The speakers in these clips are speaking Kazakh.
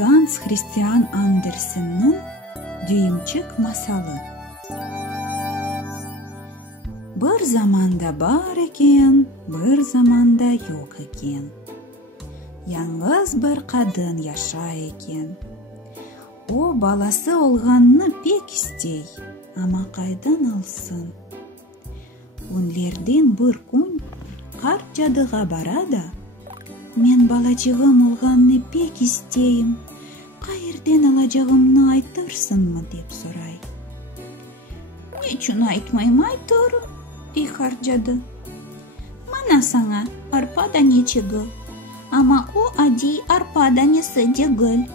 Ганс Христиан Андерсеннің «Дүйімчік масалы». Бір заманда бар екен, бір заманда yok екен. Яңғыз бір қадын яша екен. О баласы олғанны пек істей, ама қайдан алсын. Өнлерден бір күн қарт жадыға барада, мен балачығым олғанны пек істейім, қайырден алажағымны айтырсынмы деп сұрай. Нечін айтмайым айтырым, дей қарт жады. Мана саңа арпа данечігі, ама о адей арпа данесі дегіл.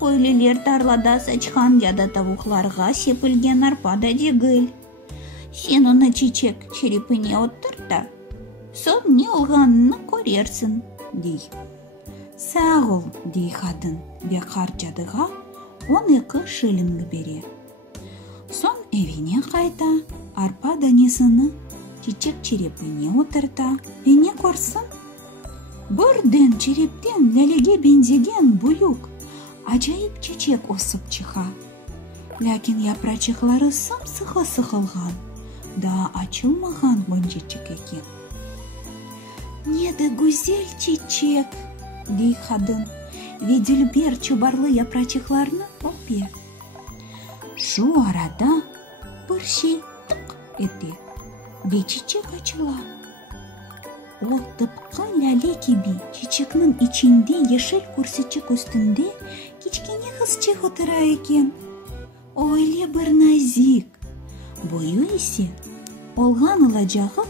Көйлелер тарлада сачқан яда тавуқларға сепілген арпа да дегіл. Сен оны чечек черепіне отырта, сол не олғанны көрерсін, дей. Сағыл, дей қадын, бе қарт жадыға 12 шиллинг бере. Сон evine қайта, арпа данесіні чечек черепіне отырта, не көрсін? Бірден черептен ләлеге бензеген бұйық, ажайып чечек осып чыға. Ләкин япрачықлары сымсығы сықылған, да açılмаған бончечек екен. Неді гүзел чечек, дей қадын, веділбер чубарлы япрачықларны опе. Шу арада бір шей тұқ ете, бечечек açыла. Ол тыпқы ләле кеби чечекнің içinde ешіл көрсечек үстінде кичкене қызчек отыра екен. Ойле бір назик. Бойы есе олған ылажағы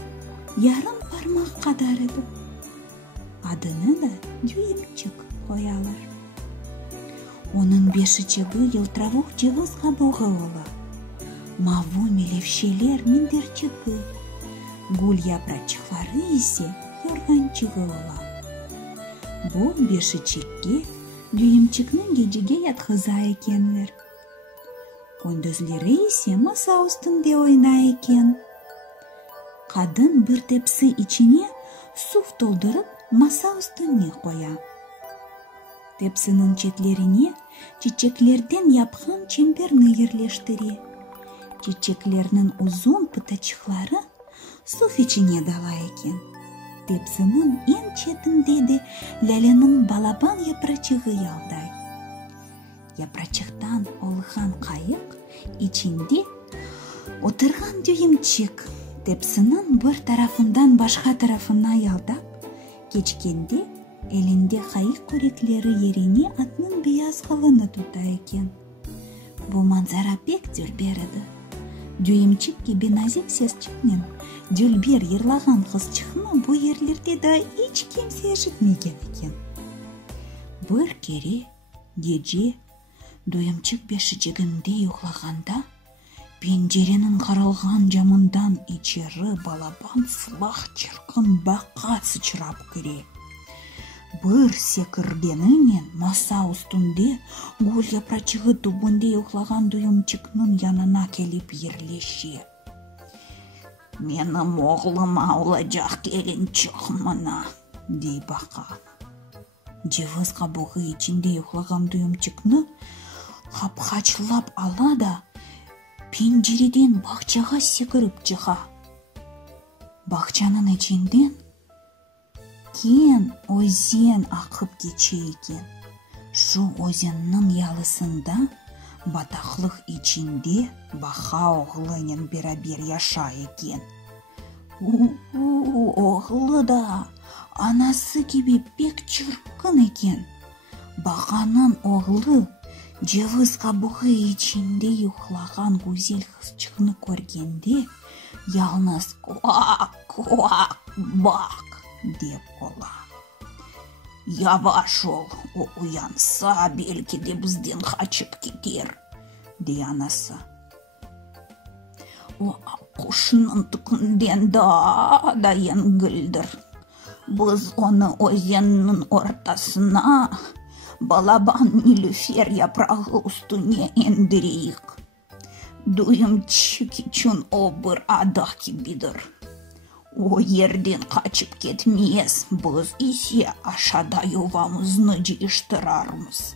ярым пармақ қадар еді. Адыны да дүйімчік қоялар. Оның бешічегі елтравуқ жевіз қабуғы ола. Маву мелевшелер мендерчігі. Гүл япрачықлары есе yorганчығы ола. Бұл бешічекке дүйімчікнің гежеге ятқыза екенлер. Көндізлері есе маса үстінде ойна екен. Қадын бір тепсі içine суф толдырып маса үстіне қоя. Тепсінің четлеріне чечеклерден япқан чемперні ерлештіре. Чечеклерінің ұзын пытачықлары суф içine дала екен. Тепсінің ең четінде де ләленің балабан япрачығы ялдай. Япрачықтан олған қайық içinde отырған дүйімчік. Тепсінің бір тарафындан башқа тарафына ялдап, кечкенде elinde қайық көреклері ерене атның бияз қылыны тұта екен. Бұл манзара пек дүлбер еді. Дүйімчік кебе назик сесчікнен дүлбер ерлаған қызчықны бұл ерлерде да еч кемсе жітмеген екен. Бір кере, геже, дүйімчік бешічігінде ұқлағанда, пенжеренің қаралған жамындан ичері балабан сылақ чырқын баққа сычырап кіре. Бір секіргенінен маса үстінде гүл япрачығы түбінде ұқлаған дүйімчікнің янына келіп ерлеше. Менің оғлым аулажақ келіншек мына, дей бақа. Жевіз қабығы içinde ұқлаған дүйімчікні қапқачылап ала да пенжереден бақчаға секіріп жыға. Бақчаның içinden кен өзен ақып кече екен. Шу өзеннің ялысында батақлық içinde бақа оғлының берабер яша екен. Оғлы да анасы кебе пек чырқын екен. Бақаның оғлы жевіз қабығы içinde ұқлаған гүзел қызчықны көргенде ялныз куак бақ деп ола. Яваш ол, о уянса, белки де бізден қачып кетер, дей анасы. О құшының түкінден да енгілдір. Біз оны өзеннің ортасына балабан нилюфер япрағы үстіне ендірейік. Дүйімчік үшін о бір адақ кебедір. О ерден қачып кетмес, біз исе ашада ювамызны жиыштырармыз.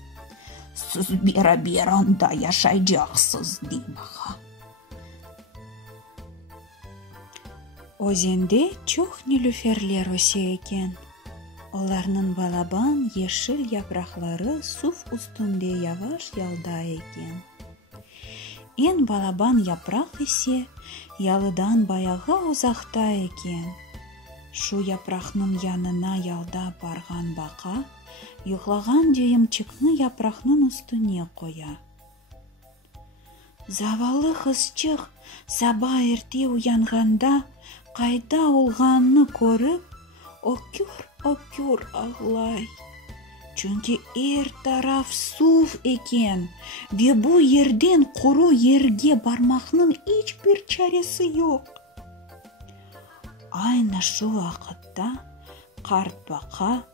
Сіз бері анда яшайжақсыз деймаға. Өзенде чоқ нилүферлер өсе екен. Оларның балабан ешіл япрақлары суф үстінде яваш ялда екен. Ен балабан япрақ есе ялыдан баяға ұзақта екен. Шу япрақның янына ялда барған бақа юқлаған дүйімчікні япрақның үстіне қоя. Завалы қызчық саба ерте уянғанда қайда олғанны көріп, окюр ағлай. Чөнки ер тараф суф екен, ве бұ ерден құру ерге бармақның ешбір чаресі жоқ. Айна шу вақытта қарт бақа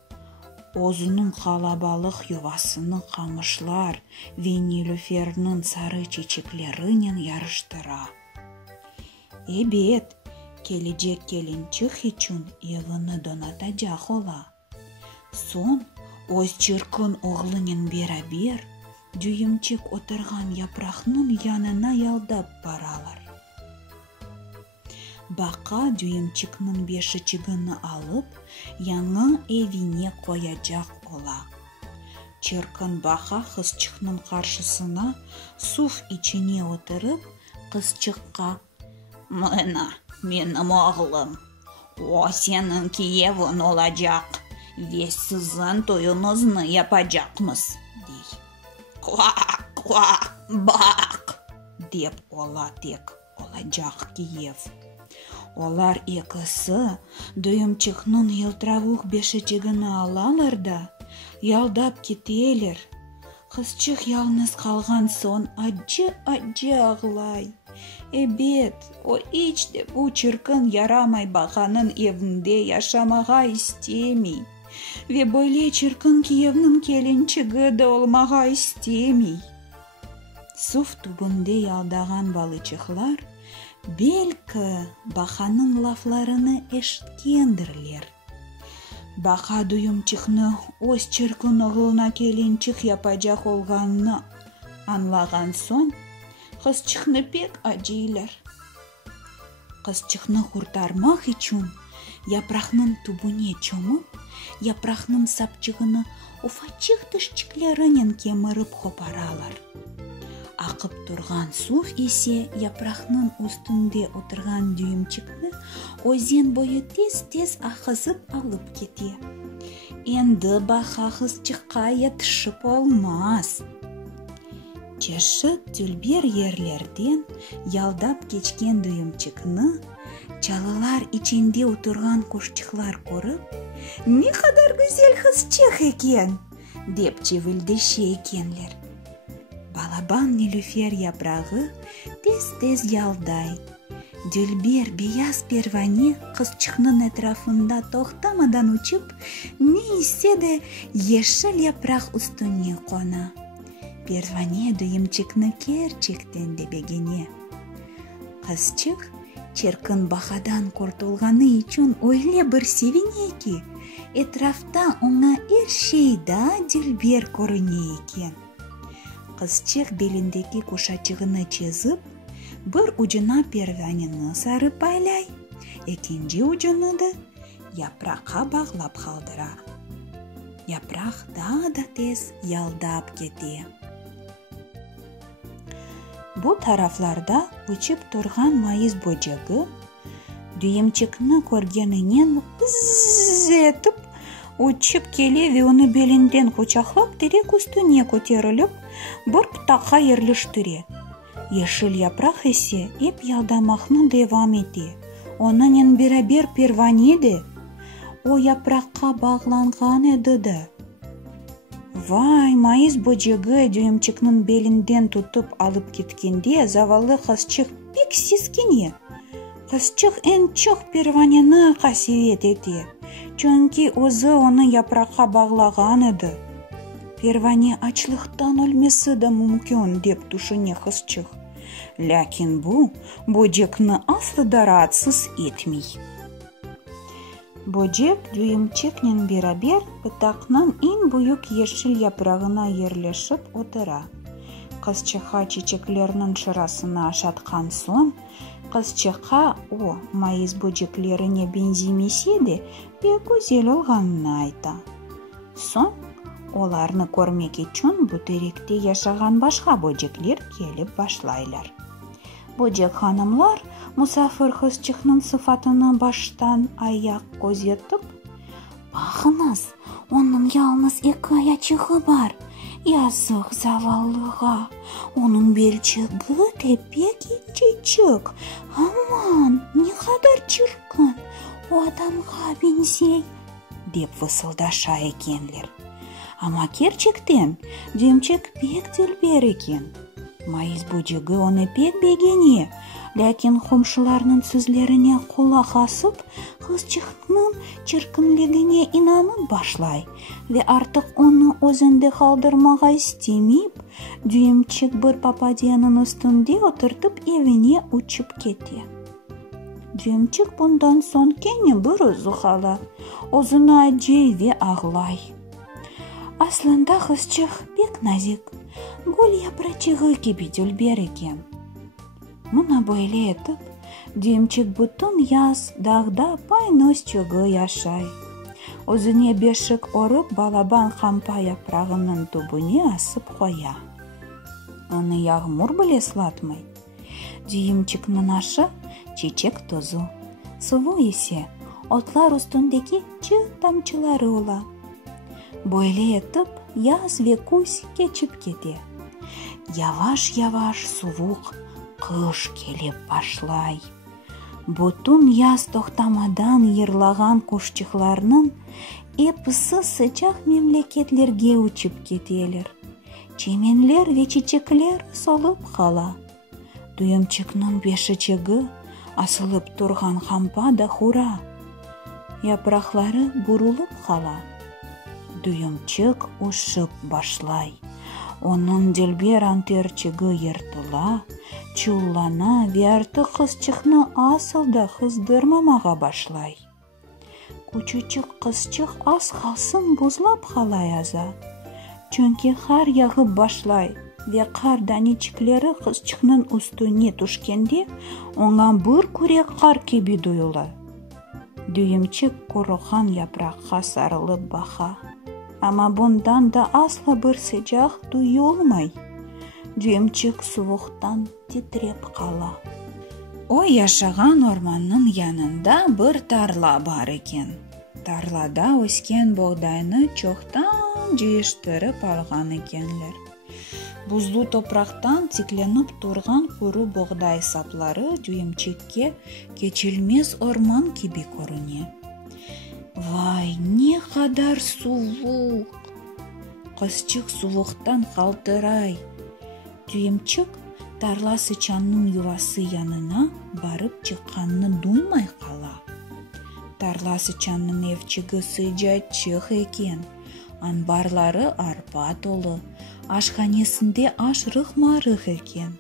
өзінің қалабалық ювасының қамышлар ве нилүферінің сары чечеклерінен ярыштыра. Эбет, келечек келіншек үшін евіні донатажақ ола. Сон, өз чыркын оғлының бері-бер, дүйімчек отырған япрақның янына ялдап баралар. Бақа дүйімчікнің бешічігіні алып, яңы евіне қояжақ ола. Чыркын бақа қызчықның қаршысына суф içine отырып, қызчыққа: «Мына, менің оғлым, о сенің киевін олажақ, вес сізін тойыңызны япажақмыз», дей. «Куак, бақ», деп ола тек олажақ киев. Олар екісі дүйімчікнің елтравуқ бешічігіні алалар да, ялдап кетелер. Қызчық ялныз қалған сон аджы ағлай. Эбет, о ичте бұ чыркын ярамай бақаның евінде яшамаға істемей. Ве бойле чыркын киевнің келіншігі де олмаға істемей. Суф тубынде ялдаған балычықлар белкі бақаның лафларыны эшткендірлер. Бақа дүйімчіқны өз чыркын оғылына келіншік япажақ олғанны анлаған сон, қызчықны пек ажейлер. Қызчықны құртармақ үшін япрақның тубуне чомып, япрақның сапчығыны уфачық түшчіклерінен кеміріп қопаралар. Ақып тұрған суф есе япрақның үстінде отырған дүйімчікні өзен бойы тез-тез ақызып алып кете. Енді бақа қызчыққа етішіп олмас. Чешіп түлбер ерлерден ялдап кечкен дүйімчікні чалылар içinde отырған кушчықлар көріп, «Не қадар güzel қызчық екен!» деп чевілдеше екенлер. Балабан нилүфер япрағы тез-тез ялдай. Дүлбер бияз перване қызчықның әтрафында тоқтамадан учып, не есе де ешіл япрақ үстіне қона. Перване дүйімчікні керчектен дебегене. Қызчық чыркын бақадан құртылғаны үшін ойле бір севине ки, әтрафта оңа ер шейда дүлбер көріне екен. Қызчық беліндегі кушачығыны чезіп, бір ұжына перванені сарып байлай, екінші ұжыны да япраққа бағлап қалдыра. Япрақ да тез ялдап кете. Бұл тарафларда ұчып тұрған майыз бөжегі дүйімчікні көргенінен «бззз» етіп, ұчып келе ве оны белінден құчақлап терек үстіне көтеріліп, бір птаққа ерліштіре. Ешіл япрақ есе еп ялдамақны девам ете. Онымен бері-бер перване де, о япраққа бағланған еді де. Вай, майыз бөжегі дүйімчікнің белінден тұтып алып кеткенде завалы қызчық пек сескене. Қызчық ән чоқ перванені қасиет ете. Чөнки өзі оны япраққа бағлаған еді. Перване ачлықтан өлмесі де мүмкін деп түшіне қызчық. Ләкин бұ бөжекні асылда раатсыз етмей. Божек дүйімчекнен берабер бұтақның ең бұйық ешіл япырағына ерлешіп отыра. Қызчыға чечеклерінің шырасына ашатқан соң, қызчыға о майыз бөжеклеріне бенземесе де бек өзел олғанына айта. Соң, оларны көрмек үшін бұтыректе яшаған башқа бөжеклер келіп башлайлар. Бөжек ханымлар мұсафыр қызчықның sıfatını баштан аяқ көзетіп, «Бағыныз, оның ялныз екі аячығы бар. Yazık zavallыға, onun belçığı tepek incecik. Aman, ne kadar çirkin, o adamға benzey», деп fısıldaşa ekenler. Ama gerçekten Düymçük pek dilber eken. Майыз бөжегі оны пек бегене, ләкин қомшыларының сөзлеріне құлақ асып, қызчықтың чіркінлігіне инанып башлай ве артық оны өзінде қалдырмаға істемейіп, Düymçük бір пападияның үстінде отыртып евіне ұчып кете. Düymçük бұндан сон кене бір өзі қала, озына әжей ве ағлай. Aslında қызчық пек назик, гүл япрачығы кебе дүлбер екен. Мұна böyle етіп, Düymçük бұтын яз дағда пайнос чығы яшай. Өзіне бешік орып балабан қампа япрағының түбіне асып қоя. Оны яғмұр біле сылатмай. Düymçükнің ашы чечек тозу, суы есе, отлар үстіндегі чы тамчылары ола. Böyle етіп, яз ве күз кечіп кете. Яваш-яваш суық қыш келіп башлай. Бұтын яз тоқтамадан ерлаған құшчықларының епісі sıcak мемлекетлерге учып кетелер. Чеменлер ве чечеклер солып қала. Düymçükнің бешічігі асылып тұрған қампа да хура. Япрақлары бұрылып қала. Düymçük ұшып башлай. Оның делбер антерчігі ертіла, чуллана ве арты қызчықны асылда қыздырмамаға башлай. Күчічік қызчық ас қалсын бұзлап қалай аза. Чөнке қар яғып башлай ве қар даничіклері қызчықның үстіне түшкенде, оңан бір күрек қар кебе дойыла. Düymçük құрыған япраққа сарылып бақа. Ama bundan da asla bir sıcak duyulmay. Düymçük soğuktan titrep qala. O yaşagan ormanның yanında bir tarla бар екен. Тарлада өскен боғдайны çoxtan жиыштырып алған екенлер. Buzlu topraktan tiklenip turgan kuru boğday saplары Düymçükке keçilmez orman gibi көріне. Vay, ne kadar soğuk. Қызчық soğuktan қалдырай. Düymçük тарла sıçanның yuvасы yanına барып çıqqanını duymay қала. Тарла sıçanның evчігі sıcacık екен. Анбарлары арпа толы, ашханесінде ашрық-марық екен.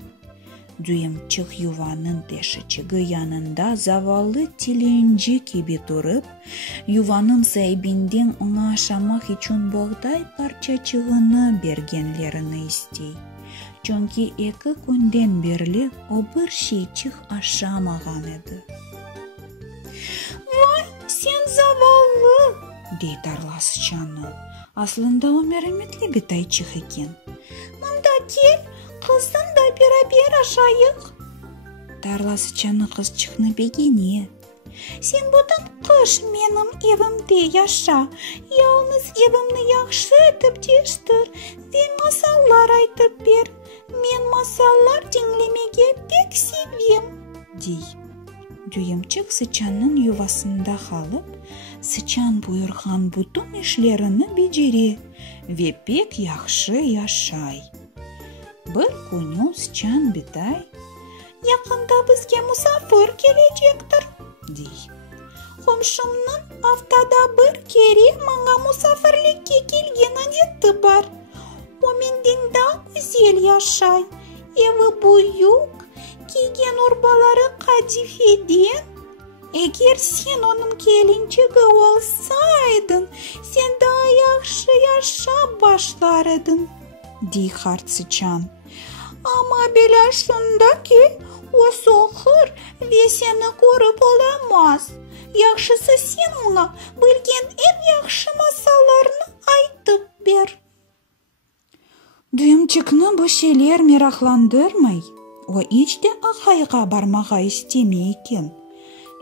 Düymçük yuvanın teşiçігі yanında zavallı tilenci gibi тұрып, yuvanın sahibinden ona aşamak için boğday parçacığını bergenlerini istey. Çünkü 2 günden berli o bir şeycik aşamağan edi. Vay, sen zavallı, dey tarla sıçanı. Aslında o merhametli bir tayçıq eken. Mında gel, kızın da beraber aşayıq. Tarla sıçanı қызчықны бегене. Sen бұдан қыш менің evimde yaşa. Yalnız evimni yaxşı etip teştir ve masallar aytıp ber. Men masallar dinlemege pek sevim, dey. Düymçük sıçanның yuvasında қалып, sıçan buyurgan bütün işlerini becere ve pek yaxşı yaşay. Bir günü sıçan bitay, yakında bizge musafir gelecektir, dey. Komşumның haftada bir kere manga musafirlikке kelgen adeti бар. O menden daha güzel yaşay. Evi büyük, kiygen urbaları kadifeden, Егер сен оның келіншегі болсайдың, сен daha yaxşı yaşап başlar edin, дей қарт сычан. Ama bilesin de ki o soğur ve seni korup olamaz. Yaxşısı sen ona bilgen en yaxşı masallarını aytıp ber. Düğümчикni bu şeyler meraklandırmay. O hiç de Ahayga barmağa istemey eken.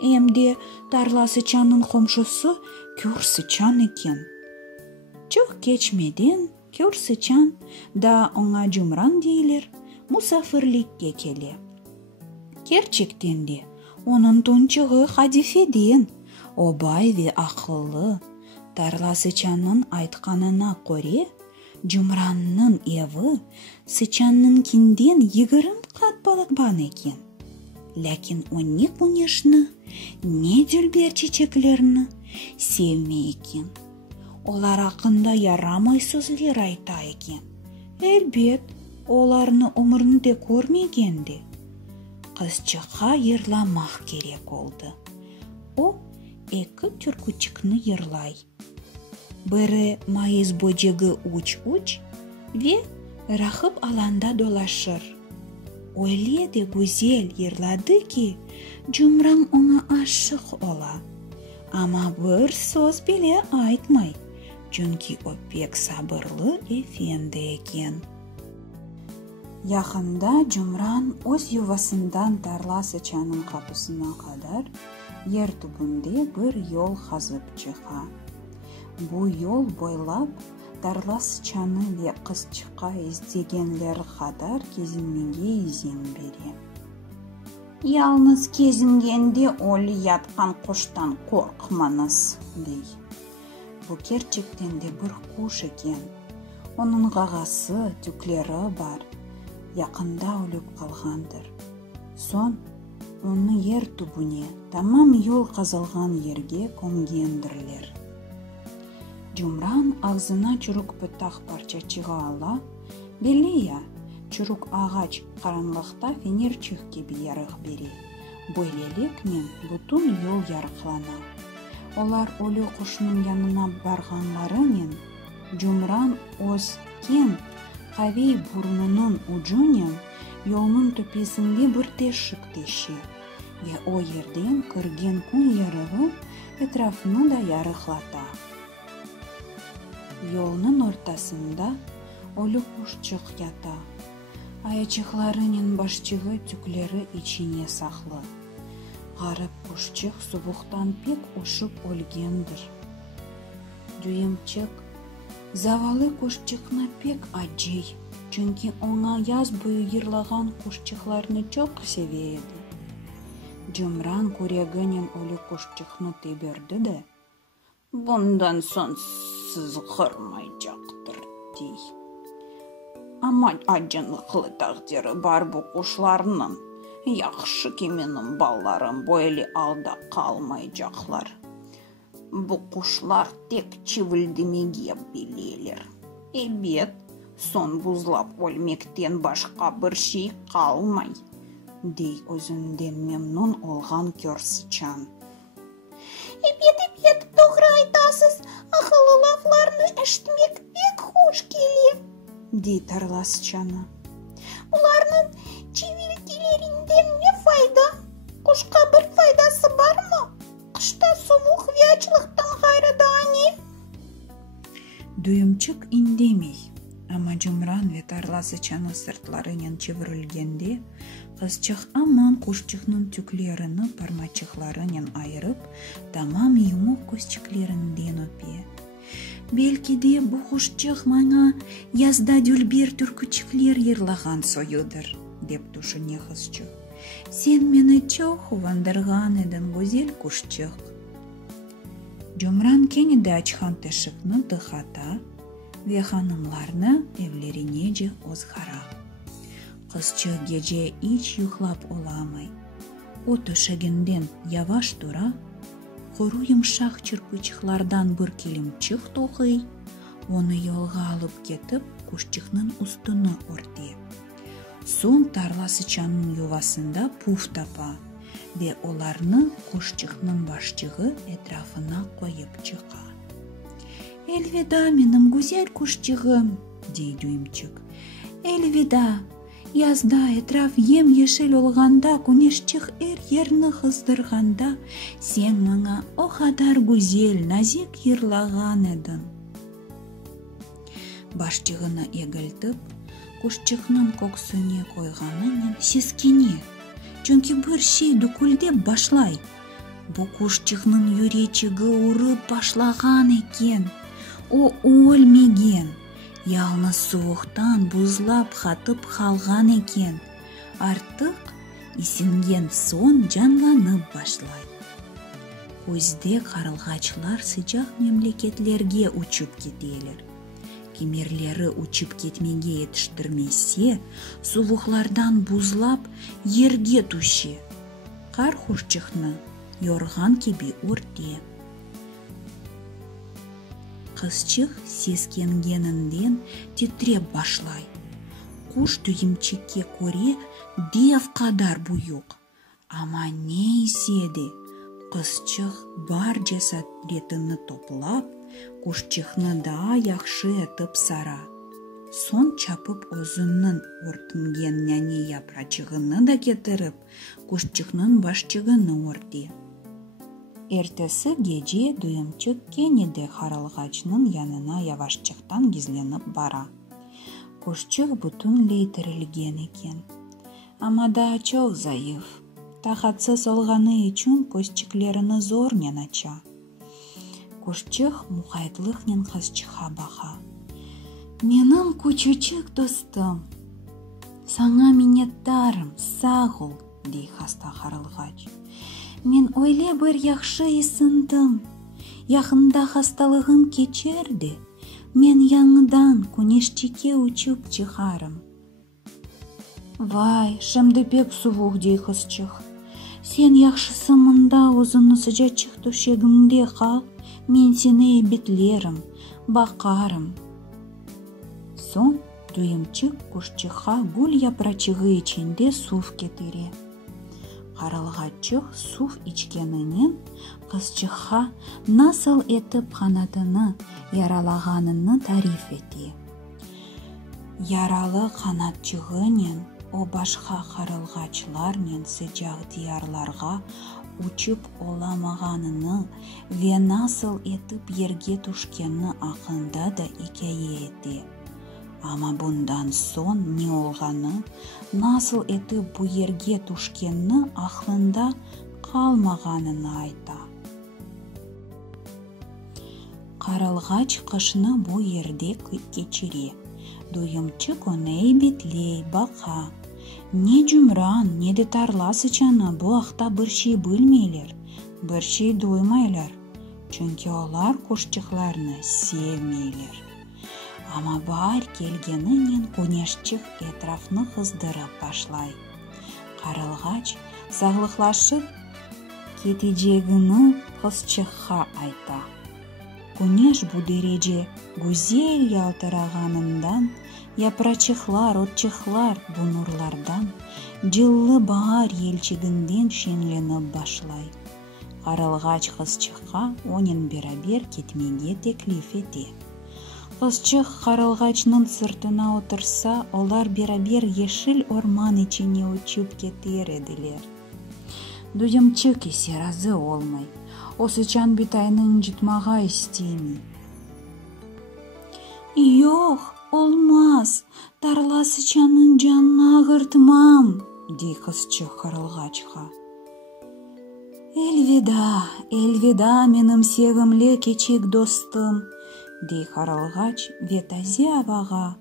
Emde tarla sıçanın komşusu kör sıçan eken. Çok geçmeden kör sıçan da ona Cumran deyler, musafirlikке kele. Gerçekten de onun tonçığı Hadifeden, obay ve akıllı. Tarla sıçanın aytkanına göre Cumranның evi sıçanныңкинден 20 kat балаган eкен. Lakin o ne güneşni, ne dülber çiçeklerini sevmey eken. Olar hakkında yaramay sözler ayta eken. Elbet, olarını umurunda görmegendi. Kızçığa yırlamak gerek oldu. O, iki türküçükni yırlay. Biri mayıs böceği uç ve rahip alanda dolaşır. Öyle de güzel yırladı ki Cumran ona aşık ola. Ama bir söz bile aytmay. Çünkü o pek sabırlı efendi eken. Yakında Cumran öz yuvasından tarla sıçanın kapısına kadar yer tübünde bir yol kazıp çıka. Bu yol boylap tarla sıçanı ve kızçığa izlegenler kadar kezinmege izin beri. Yalnız kezingende ol yatkan kuştan korkmanız, dey. Bu gerçekten de bir kuş eken. Onun gagası, tükleri var. Yakında ölüp kalgandır. Son, onu yer tübüne, tamam yol kazılgan yerge komgendirler. Cumran ağzına çürük bıtaq parça çığa ala, belli ya, çürük ağaç karanlıkta fenerçik gibi yarık beri. Böylelikle bütün yol yarıklana. Olar ölü kuşunun yanına barganlarının Cumran öz ken kavey burnunun ucunun yolun tepesinde bir teşik teşi ve o yerden kırgen kun yarığı etrafını da yarıklata. Yolun ortasında ölü kuşçuk yata. Ayacıklarının başçığı tükleri içine saklı. Garip kuşçuk soğuktan pek uşup ölgendir. Düğümçik, zavallı kuşçukna pek acı. Çünkü ona yaz boyu yırlagan kuşçuklarını çok seviydi. Cumran kureginin ölü kuşçuknu teberdi de, bundan son siz kırmayacaktır, dey. Ama acınıklı takdiri var bu kuşlarının. Yaxşı ki benim ballarım böyle alda kalmayacaklar. Bu kuşlar tek çivildemege bilirler. Evet, son buzlap ölmekten başka bir şey kalmay, dey özünden memnun olgan kör sıçan. Evet, doğru aytasız. Akıllı laflarını eşitmek pek hoş geliyor, dey tarla sıçanı. Ularının çivilgilerinden ne fayda? Kuşka bir faydası var mı? Kışta soğuk ve açlıktan gayrı daha ne? Düğümçük indemey. Ama Cumran ve tarla sıçanı sırtlarının çevirilgende kızçık aman kuşçuknun tüklerini parmacıklarının ayırıp tamam yumuk kuşçuklerinden öpe. Belki de bu kuşçuk bana yazda dülber türküçükler yırlagan soyudur, dep düşüne kızçık. Sen beni çok vandırgan edin güzel kuşçuk. Cumran kenide açkan teşikni tıkata ve hanımlarını evlerinece ozgara. Kızçık gece hiç yuklap olamay. O töşeginden yavaş dura, kuru yumşak çırpıçıklardan bir kelimçik toğuy, onu yolga alıp ketip kuşçuknun üstünü örtü. Son tarla sıçanın yuvasında puf tapa Ve оларны кушчыхның башчығы этрафына қойып чыға. «Эльвида, менің гүзел кушчығым», дей Дүйімчік. «Эльвида, язда этрaf ем-ешіл олғанда, күнешчік ерні қыздырғанда, сен маңа о қадар гүзел, назик ерлаған едің». Башчығыны егілтіп, кушчығының көксіне қойғанымен сескене. Чөнки бір шей дүкілдеп башлай. Бұ кушчығының юречігі ұрып башлаған екен. О өлмеген. Ялны суықтан бұзлап қатып қалған екен. Артық исінген сон жанланып башлай. Көзде қарылғачлар sıcak мемлекетлерге учып кетелер. Кемерлері учып кетмеге етіштірмесе, суғықлардан бұзлап ерге түше. Қар хушчықны yorgan кебе өрте. Қызчық сескенгенінден тетреп башлай. Куш Дүйімчікке көре дев қадар бұйық. Ама не иседі? Қызчық бар жасатретіні топлап, кушчықны да яқшы етіп сара. Сон чапып өзінің ортынген няне япрачығыны да кетіріп, кушчықның башчығыны өрте. Эртесі геже Дүйімчік кенеде қаралғачның янына явашчықтан гизленіп бара. Кушчық бүтін лейтірілген екен. Ама да чоқ зайыф. Тахатсыз олғаны үшін көзчіклеріні зор ненача. Кушчық мұқайтлықнен қызчыға баға. «Менің күчічік достым, саңа минеттарым, сағыл», дей хаста қаралғач. «Мен ойле бір яқшы есіндім. Яқында хасталығым кечерді. Мен яңыдан күнештеке учып чығарым». «Вай, шымды пек суық», дей қызчық. «Сен яқшысы мұнда ұзыны sıcачық төшегімде қал. Мен сені бетлерім, бақарым». Сон Дүйімчік кушчыққа гүл япрачығы içinde сув кетере. Қаралғачық сув içкенінен қызчыққа насыл етіп қанатыны яралағаныны тариф ете. Яралы қанатчығынен о башқа қаралғачлар мен sıcak diyarlarga учып оламағаныны ве насыл етіп ерге түшкені ақында да икәйе ете. Ама бұндан сон не олғаны, насыл етіп бұ ерге түшкені ақлында қалмағаныны айта. Қаралғач қышыны бұ ерде кечіре. Дүйімчік оны бетлей, бақа. Не жүмран, не де тарласы чаны бұ ақта бір шей білмейлер, бір шей доймайлар. Чөнки олар кушчықларны севмейлер. Ама бар келгенінен күнешчік этрафны қыздырып башлай. Қаралғач сағлықлашып кетежегіні қызчыққа айта. Күнеш бұ дереже гүзел ялтырағанындан, япрачықлар, отчықлар бұ нұрлардан, жылы бағар елчігінден шенленіп башлай. Қаралғач қызчыққа онен берабер кетмеге теклиф ете. Қызчық қаралғачның сыртына отырса, олар берабер ешіл орман içine учып кетер еділер. Дүйімчік есе разы олмай, осы чан битайның жытмаға істеймей. «Йоқ, олмаз, тарласы чанның жанына ғыртмам», дей қызчық қаралғачқа. «Эльвида, Эльвида, менің севімлі кечек достым», дей қаралғач ветазе аваға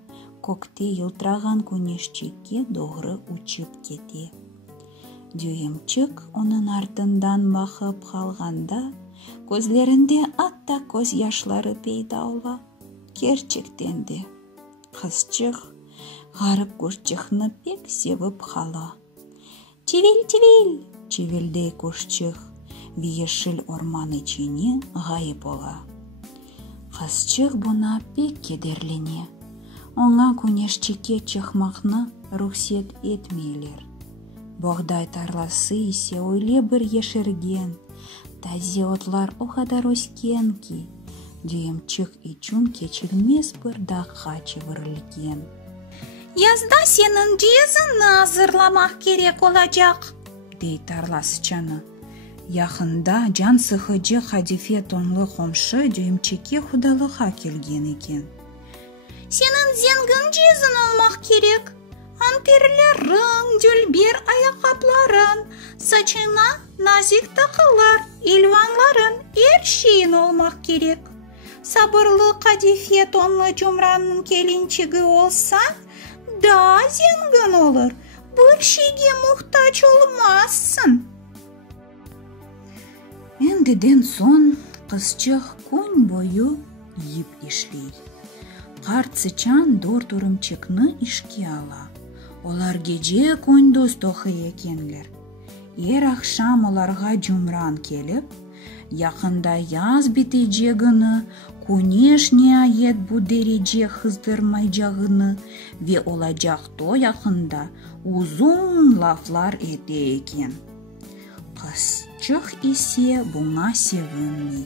көкте елтраған күнешчекке доғры учып кете. Дүйімчік оның артындан бақып қалғанда, көзлерінде атта көз яшлары пейда ола. Керчектенді. Қызчық ғарып кушчықны пек севіп қала. «Чевел-чевел!» чевелдей кушчық виешіл орман içine ғайып ола. Қызчық бұна пек кедерлене. Оңа күнешчеке чықмақны рұқсет етмейлер. Богдай тарласы исе ойле бір ешерген. Тазе отлар о кадар өскенки. Дүйімчік ичун кечілмес бір даққа чевірілген. Язда сенің жезін азырламақ керек олacak, дей тарласычаны. Яқында жан сықыжы Хадифе тонлы қомшы дүйімчікке худалыға келген екен. Сенің зенгін жезін олмақ керек. Амперлерің, дүлбер аяқапларын, сачына назик тақылар, илванларын ершейін олмақ керек. Сабырлы Хадифе тонлы Жумранның келіншігі олса, да зенгін олыр, бір шеге мұқтач олмассың. Ендіден сон қызчық күн бойы еп ішлей. Қарт сычан дор турымчыкны ішке ала. Олар геже күндіз тоқы екенлер. Ер ақшам оларға Жумран келіп, яқында яз бітейжегіні, конешне ает бұ дереже қыздырмай жағыны ве олажақ то яқында uzun laflar ете екен. Қызчық исе бұңа севінмей.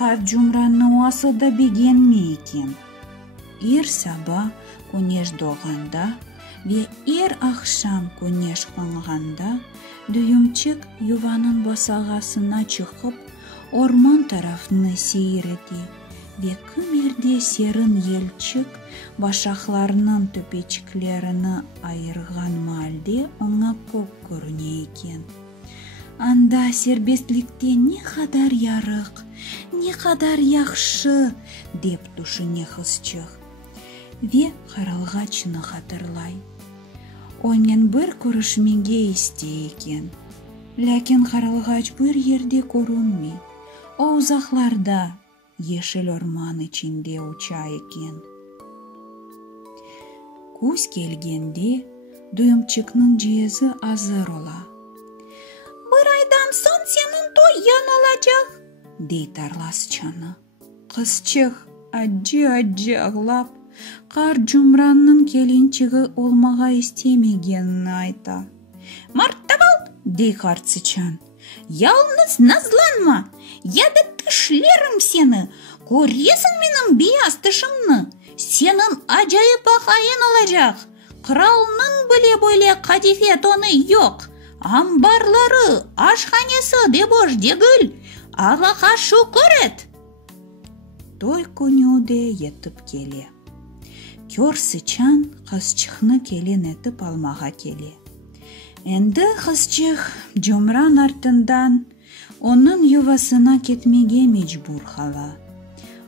Қарт Жумранны уасы да бегенме екен. Ер саба конеш доғанда ве ер ақшам конеш қонғанда дүйімчік юванын басағасына чықып орман тарафны сейіреді ве күмерде серін елчік башақларының төпечіклеріні айырған малде оңа көк көріне екен. Анда сербестлікте не қадар ярық, не қадар яқшы деп түшіне қызчық. Ве қаралғачыны қатырлай. Онен бір көрішмеге істе екен. Ләкин қаралғач бір ерде көрінмей. О ұзақларда ешіл орман içinde уча екен. Күз келгенде дүйімчікнің жезі азыр ола. Бір айдан сон сенің тойын олacak, дей тарласычаны. Қызчық аджи ағлап, Қарт Жумранның келіншігі олмаға істемегенін айта. Мартабал, дей қартсычан. Ялныз назланма, яды тішлерім сені, көресің менің бияз тішімні, сенің ажайып ақайын олacak. Kralның біле-бөле Хадифе тоны yok, амбарлары, ашханесі де бош дегіл, Аллаға шүкір ет. Той күнюде етіп келе. Көр сычан қызчықны келен етіп алмаға келе. Енді қызчық Жумран артындан оның ювасына кетмеге мечбур қала.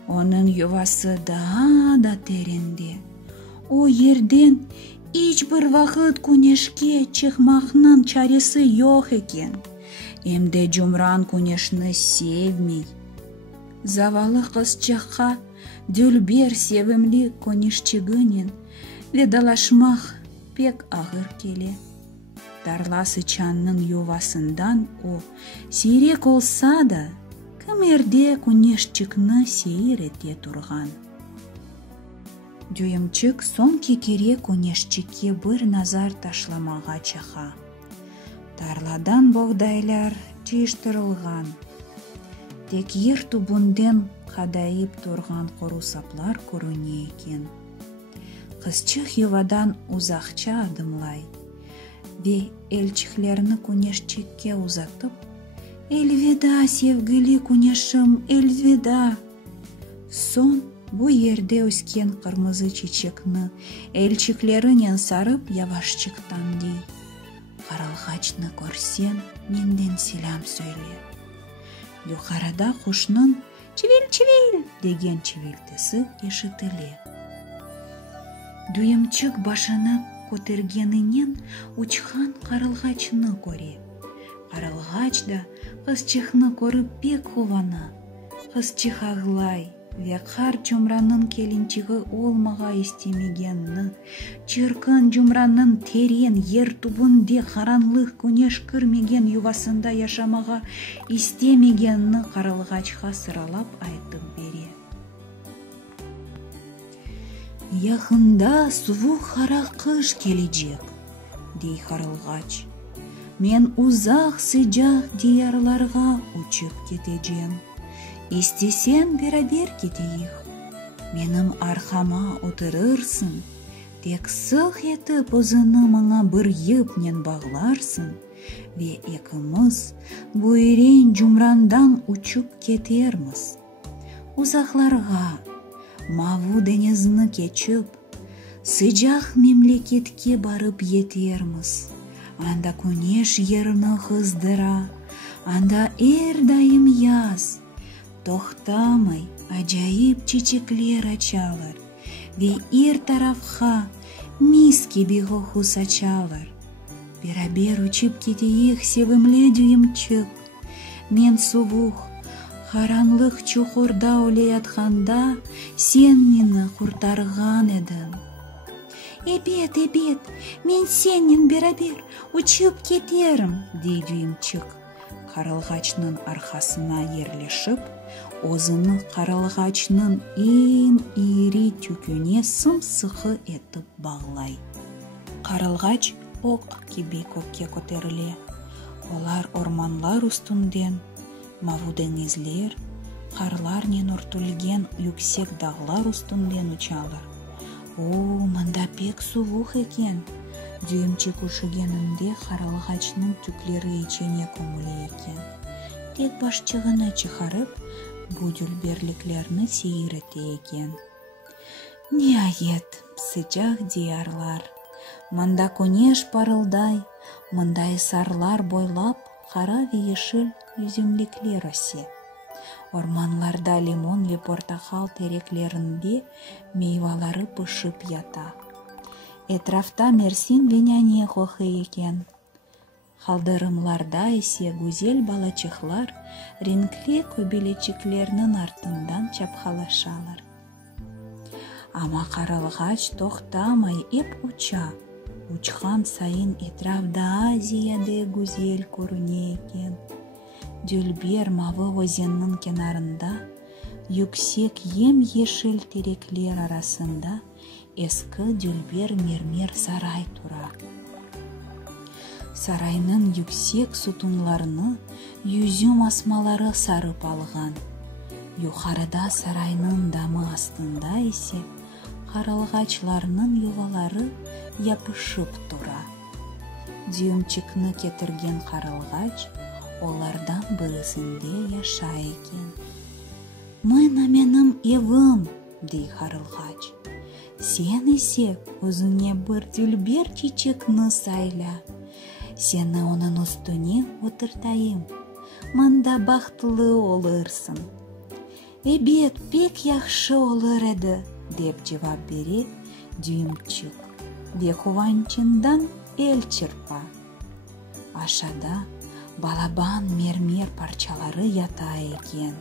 Оның ювасы да теренде. О ерден ешбір вақыт күнешке чықмақның чаресі жоқ екен. Емде Жумран күнешні севмей. Завалы қызчыққа дүлбер севімлі конешчігінен ведалашмақ пек ағыр келе. Тарласычанның ювасындан о сирек олса да, кімерде конешчікні сейір ете тұрған. Дүйімчік сон кекере конешчікке бір назар ташламаға чаға. Тарладан богдайлар чиштырылған. Тек ер тубунден қадайып тұрған қору саплар көріне екен. Қызчық ювадан ұзақча адымлай. Ве элчихлеріні конешчікке ұзатып, «Эльведа, севгілі конешім, эльведа!» Сон бұ ерде өскен қырмызы чечекні эльчихлерінен сарып явашчықтан дей. Қаралғачны көрсен, менден селам сөйле. Юқарада құшның «Чивил-чивил» деген чивилтісі ешітіле. Дүйімчік башыны көтергенінен учхан қаралғачны көре. Қаралғач да қызчықны көріп пек хувана. Қызчық ағылай, ве қарт Жумранның келіншігі олмаға істемегенні, чыркын Жумранның терен ер тубынде қаранлық көнеш кірмеген ювасында яшамаға істемегенні қаралғачқа сыралап айтып бере. Яқында суық қара қыш кележек, дей қаралғач. Мен узак сыжак диярларга учуп кетежем. Истесен берабер кетейик. Менің архама отырырсың. Тек сық етіп ұзыны маңа бір епнен бағларсың. Ве екіміз бұйрен жұмрандан учуп кетерміз. Узақларға Маву денезіні кечіп, сыжақ мемлекетке барып етерміз. Анда көнеш ерні қыздыра, анда әрдайым яз. Тоқтамай ажайып чечеклер ачалар. Ве ир тарафха миски бігоху сачалар. Берабер учып кетейік севімле дүйімчік. Мен сувух, қараңлық чухорда олеятханда сен мені құртарған едің. Эбет, мен сенен берабер учып кетерім, дей дүйімчік. Қарылғачның арқасына ерлешіп, озыны қарылғачның ең ири түкіне сымсықы етіп бағлай. Қарылғач оқ кеби көкке көтеріле. Олар орманлар үстінден, Маву деңізлер, қарларнен үртілген yüksek дағлар үстінден ұчалар. О, мында пек сувух екен. Дүйімчік ұшығенінде қарылғачның түклері ечене көмілі екен. Тек башчығыны чықарып, бүдүлберліклеріні сейірете екен. Ниайет, сыжақ диярлар. Мында көнеш парылдай, мындай сарлар бойлап, қара вейішіл үзімліклер өсе. Орманларда лимон ве портақал тереклерінде мейвалары пышып ята. Этрафта мерсин веняне қоқы екен. Қалдырымларда есе гүзел балачықлар ренкле көбелечіклерінің артындан чапқалашалар. Ама қарылғач тоқтамай еп уча. Учқан сайын этрафда Азияде гүзел көріне екен. Дүлбер Мавы өзеннің кенарында, yüksek ем-ешіл тереклер арасында ескі дүлбер мермер сарай тұра. Сарайның yüksek сутунларыны yüzüm асмалары сарып алған. Юқарыда сарайның дамы астында есе қарылғачларының ювалары япышып тұра. Дүйімчікні кетірген қарылғач олардан бірісінде яша екен. Мына менің евім, дей қарылғач. Сен есе өзіңе бір дүлбер чечекні сайла. Сені оның үстіне отыртайым. Мында бақтылы олырсың. Эбет пек яқшы олыр еді, деп жауап бере дүйімчік. Ве қуанчындан ел чырпа. Ашада балабан мермер парчалары ята екен.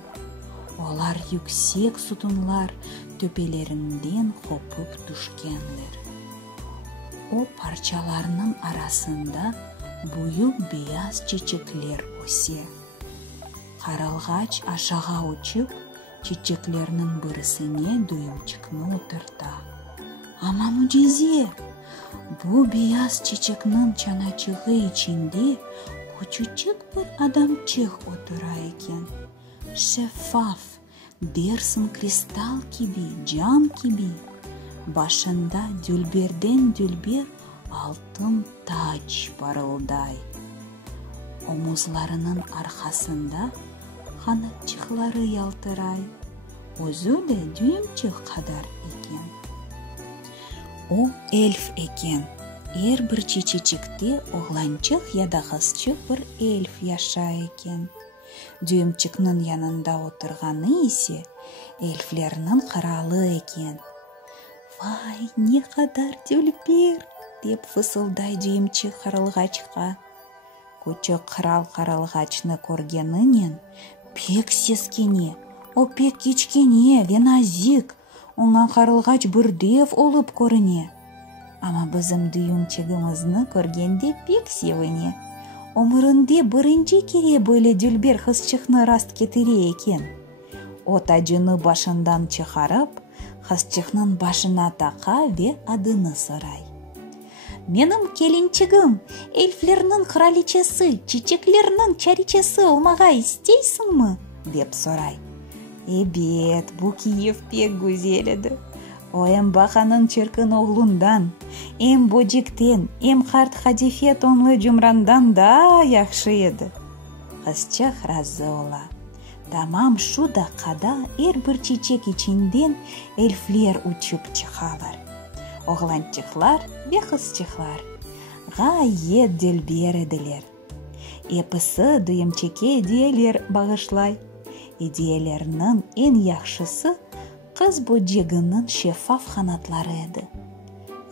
Олар yüksek сутунлар төпелерінден қопып түшкенлер. О парчаларының арасында бұйық бейаз чечеклер өсе. Қарылғач ашаға учып, чечеклерінің бірісіне дүйімчікні отырта. Ама мұжезе, бұ бейаз чечекнің чаначығы içinde küçücük bir adamcık отыра екен. Şeffaf, dersin kristal gibi, cam gibi. Başında dülberden dülber altın taç parılday. Omuzlarının arkasında kanatçıkları yaltıray. Özü de düğümçük kadar eken. O elf eken. Her bir çiçekte oğlançık ya da kızçık bir elf yaşa eken. Düğümçükнің yanında отырғаны ise elflerinin kralı eken. Vay ne kadar dülber, деп fısılday düğümçük қарылғачқа. Küçük kral қарылғачны көргенінен pek seskene, o pek кичкене ve nazik. Оңа қарылғач бүрдев олып көріне. Ама бізім düğümçігімізні көргенде pek sevіне. Өмірінде бірінші кере бөлі дүлбер қызчықны раст кетіре екен. О тажыны башындан шығарып, қызчықның башына тақа ве адыны сұрай. Менің келинчигим, эльфлернин краличеси, чечеклернин чаричеси олмага истейсиңби? Деп сурай. Эбет, бу кийип бек гүзел эди. Эм баканын чыркын оглундан, эм божиктен, эм карт Хадифе тонлы жумрандан да жакшы эди. Кызчык ыраазы боло. Тамам шу даккада эр бир чечек ичинден эльфлер учуп чыгалар. Огланчыклар бе кызчыклар гайет делбер эдилер. Эпысы дуемчеке идеялер багышлай. Идеялернин эң жакшысы кыз божегинин шеффаф канатлары эди.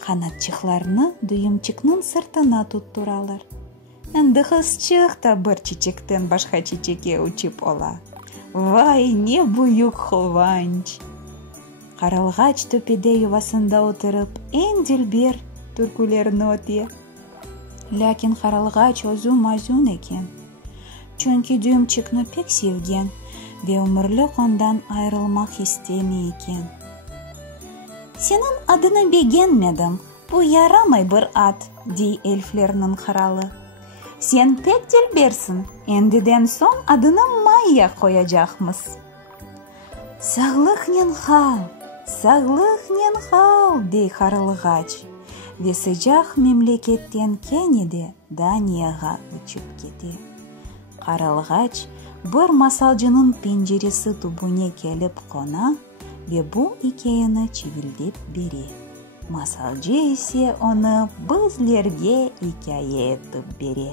Канатчыкларны дуемчикнин сыртына туттуралар. Энди кызчык да бир чечектен башка чечекке учуп ола. Вай, не буюк кубанч! Каралгач төпеде ювасында отуруп, эң делбер түркүлөрүн отие. Лякин каралгач озун-мазун экен. Чөнки дуемчикни пек севген ve өмүрлүк ondan айрылмак истеми экен. Сенин адыны бегенмедим, бу ярамай бир ат, дей эльфлернин кралы. Сен пек делберсиң, эндиден соң адыны Майя кояжакмыз. Саглык ненхал, дей каралгач. Ve sıcak memleketten Kenne'de Daniyaga uçup keti. Karalgaç bir masalcının penceresi tubune kelip kona ve bu hikayeni çevildip beri. Masalcı ise onu bizlerge hikaye etip beri.